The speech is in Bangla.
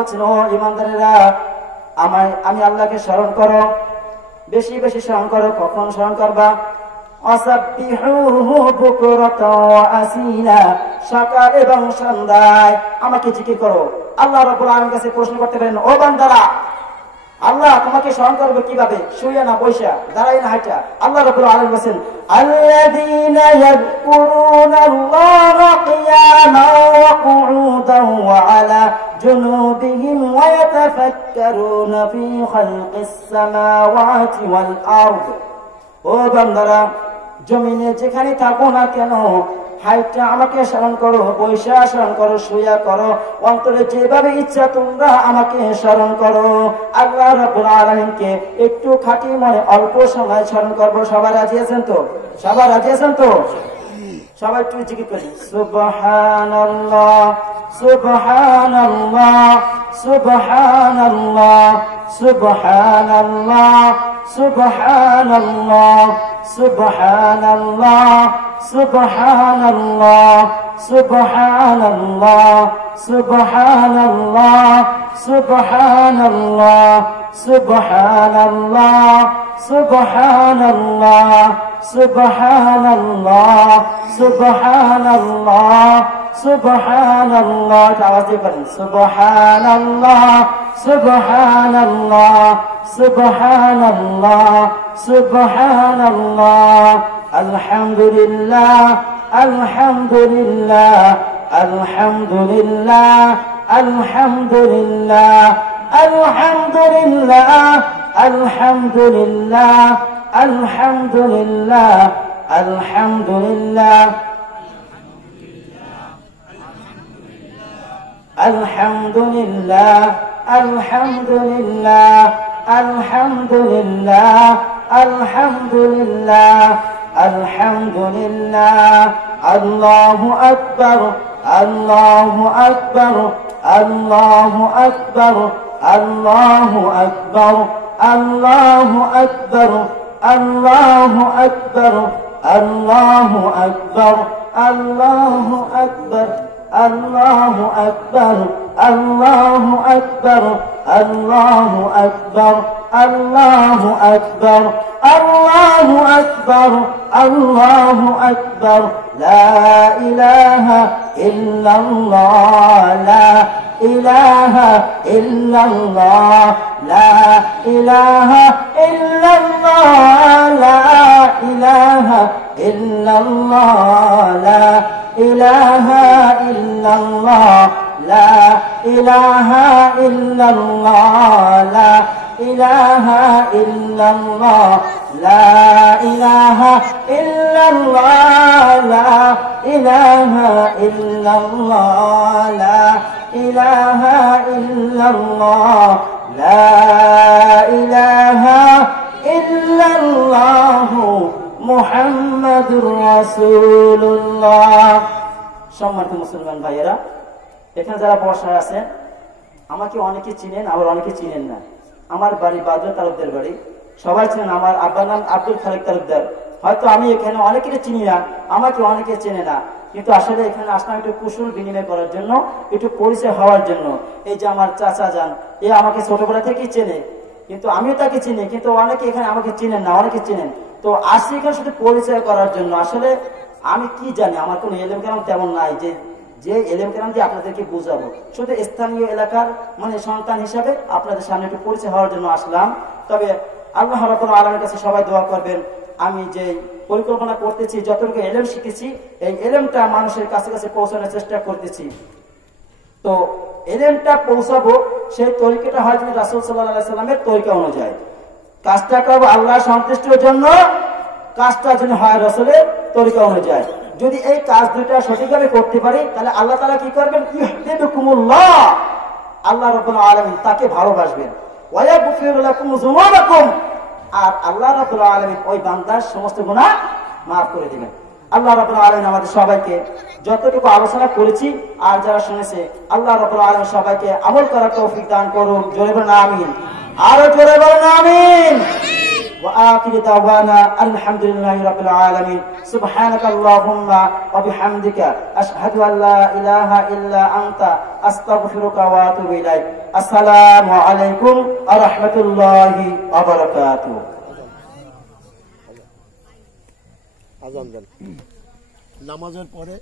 বলছেন, ও ঈমানদারেরা, আমি আল্লাহকে স্মরণ করো, বেশি বেশি স্মরণ করো। কখন স্মরণ করবা? ওয়াসাব্বিহুহু বুকরাতাও ওয়া আসিলা, সকাল এবং সন্ধ্যায় আমাকে জিকির করো। আল্লাহ রাব্বুল আলামিনের কাছে প্রশ্ন করতে পারেন, ও বান্দারা, আল্লাহ তোমাকে স্মরণ করবে কিভাবে? শুয়ে না বসে, দাঁড়ায় না হাঁটা? আল্লাহ রাব্বুল আলামিন বলেন, আল্লাযীনা ইয়াযকুরুনাল্লাহা কিয়ামান ওয়া কুউদান ওয়া আলা জুনুবিহিম ওয়া ইয়াতাফাক্কারুনা ফী খালকিস সামাওয়াতি ওয়াল আরদ। ও বান্দারা, জমিনে যেখানে থাকো না কেন, হাইটা আমাকে স্মরণ করো, বৈশা স্মরণ করো, শুয়া করো, অন্তরে যেভাবে ইচ্ছা তোমরা আমাকে স্মরণ করো। আল্লাহ রাব্বুল আলামিনকে একটু খাঁটি মনে অল্প সময় স্মরণ করবো। সবাই রাজি আছেন তো? সবাই রাজি আছেন তো? সবাই একটু জিকির করি, সুবহানাল্লাহ সুবহানাল্লাহ সুবহানাল্লাহ সুবহানাল্লাহ সুবহানাল্লাহ সুবহানাল্লাহ সুবহানাল্লাহ সুবহানাল্লাহ সুবহানাল্লাহ সুবহানাল্লাহ সুবহানাল্লাহ সুবহানাল্লাহ সুবহানাল্লাহ সুবহানাল্লাহ সুবহানাল্লাহ। আওয়াজ দিয়ে বলেন, সুবহানাল্লাহ সুবহানাল্লাহ সুবহানাল্লাহ সুবহানাল্লাহ। আলহামদুলিল্লাহ আলহামদুলিল্লাহ আলহামদুলিল্লাহ আলহামদুলিল্লাহ আলহামদুলিল্লাহ আলহামদুলিল্লাহ আলহামদুলিল্লাহ আলহামদুলিল্লাহ আলহামদুলিল্লাহ আলহামদুলিল্লাহ আলহামদুলিল্লাহ আলহামদুলিল্লাহ আলহামদুলিল্লাহ। আল্লাহু আকবার আল্লাহু আকবার আল্লাহু আকবার আল্লাহু আকবার আল্লাহু আকবার আল্লাহু আকবার আল্লাহু আকবার আল্লাহু আকবার আল্লাহু আকবার আল্লাহু আকবার আল্লাহু আকবার আল্লাহু আকবার আল্লাহু আকবার আল্লাহু আকবার। লা ইলাহা ইল্লাল্লাহ লা ইলাহা ইল্লাল্লাহ লা ইলাহা ইল্লাল্লাহ লা ইলাহা ইল্লাল্লাহ লা ইলাহা ইল্লাল্লাহ লা ইলাহা ইল্লাল্লাহ লা ইলাহা ইল্লাল্লাহ লা ইলাহা ইল্লাল্লাহ লা ইলাহা ইল্লাল্লাহ লা ইলাহা ইল্লাল্লাহ লা ইলাহা ইল্লাল্লাহ মুহাম্মাদুর রাসূলুল্লাহ। সম্মানিত মুসলমান ভাইয়েরা, এখানে যারা বসায় আছেন, আমাকে অনেকে চিনেন, আবার অনেকে চিনেন না। আমার বাড়ি বাদল তালুকদার বাড়ি, সবাই চিনেন। আমার আব্বার নাম আব্দুল খালেক তালুকদার। হয়তো আমি এখানে অনেকের চিনি না, আমাকে অনেকে চেনে না, কিন্তু আসলে এখানে আসলাম একটু কুশল বিনিময় করার জন্য, একটু পরিচয় হওয়ার জন্য। এই যে আমার চাচা যান, এ আমাকে ছোটবেলা থেকেই চেনে, কিন্তু আমিও তাকে চিনি, কিন্তু অনেকে এখানে আমাকে চিনেন না, অনেকে চিনেন। তো আসি এখানে শুধু পরিচয় করার জন্য। আসলে আমি কি জানি, আমার কোনো এলেম কালাম তেমন নাই যে এলেম কালাম দিয়ে আপনাদেরকে বুঝাবো। শুধু স্থানীয় এলাকার মানে সন্তান হিসাবে আপনাদের সামনে একটু পরিচয় হওয়ার জন্য আসলাম। তবে আল্লাহ রাব্বুল আলামিনের কাছে সবাই দোয়া করবেন, আমি যে পরিকল্পনা করতেছি, যতটুকু এলেম শিখেছি, এই এলেমটা মানুষের কাছে কাছে পৌঁছানোর চেষ্টা করতেছি। তো এলেমটা পৌঁছাবো, সেই তরিকাটা হয় যদি রাসূল সাল্লাল্লাহু আলাইহি সাল্লামের তরিকা অনুযায়ী কাজটা করবো। আল্লাহ সন্তুষ্টির জন্য কাজটা যেন হয় রাসূলের তরিকা অনুযায়ী। যদি এই কাজ দুইটা সঠিকভাবে করতে পারি, তাহলে আল্লাহ তাআলা কি করবেন? ইউহিব্বুকুমুল্লাহ, আল্লাহ রাব্বুল আলামিন তাকে ভালোবাসবেন। ওয়া ইয়াগফিরু লাকুম যুনুবাকুম, আর আল্লাহ রাব্বুল আলামিন ওই বান্দার সমস্ত গুনাহ মাফ করে দিবেন। আল্লাহ রাব্বুল আলামিন আমাদের সবাইকে যতটুকু আলোচনা করেছি আর যারা শুনেছে, আল্লাহ রাব্বুল আলামিন সবাইকে আমল করার তৌফিক দান করুন। জোরে বলেন আমিন, আরো জোরে বলেন আমিন। وآخر دعوانا الحمد لله رب العالمين. سبحانك اللهم وبحمدك أشهد أن لا إله إلا أنت أستغفرك وأتوب إليك. আসসালামু আলাইকুম ওয়া রাহমাতুল্লাহি ওয়া বারাকাতুহু। আজান দেন নামাজের পরে